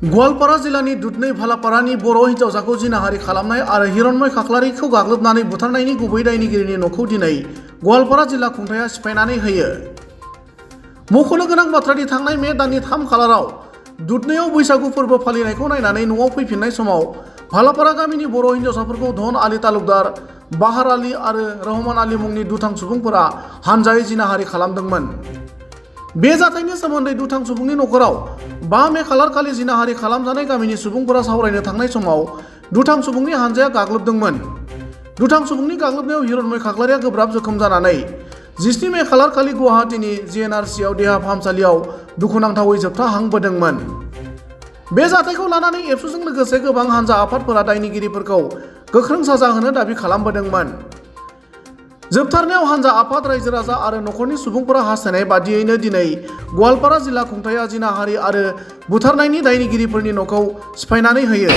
गवालपारा जिल्लानि दुधनै भालापारानि बर' हिन्जावसाखौ जिनाहारि खालामनाय आरो हिरण्मय खाख्लारिखौ गाग्लोबनानै बुथारनायनि गुबै दायनिगिरिनि न'खौ दिनै गवालपारा जिल्ला खुंथाया सिफायनानै होयो। मख'नो गोनां बाथ्रादि थांनाय मे दाननि 3 खालाराव दुधनैयाव बैसागु फोरबो फालिनायखौ नायनानै न'आव फैफिननाय समाव भालापारा गामिनि बर' हिन्जावसाफोरखौ धन आली तालुकदार, बाहार आली आरो रहमान आली मुंनि दुथां सुबुंफोरा हानजायै जिनाहारि खालामदोंमोन। बे जाथायनि सोमोन्दै दुथां सुबुंनि न'खराव 5 मे खालारखालि जिनाहारि खालामजानाय गामिनि सुबुंफोरा सावरायनो थांनाय समाव दुथां सुबुंनि हानजाया गाग्लोबदोंमोन। दुथां सुबुंनि गाग्लोबनायाव हिरण्मय खाख्लारिया गोब्राब जोखोम जानानै 17 मे खालारखालि गुवाहाटीनि जिएनआरसिआव देहा फाहामसालियाव दुखुनांथावै जोबथा हां बोदोंमोन। बे जाथायखौ लानानै एबसुजों लोगोसे गोबां हानजा आफादफोरा दायनिगिरिफोरखौ गोख्रों साजा होनो दाबि खालामबोदोंमोन। जोबथारनायाव हानजा आफाद, रायजो राजा आरो न'खरनि सुबुंफोरा हास्थायनाय बादियैनो दिनै गवालपारा जिल्ला खुंथाया जिनाहारि आरो बुथारनायनि दायनिगिरिफोरनि न'खौ सिफायनानै होयो।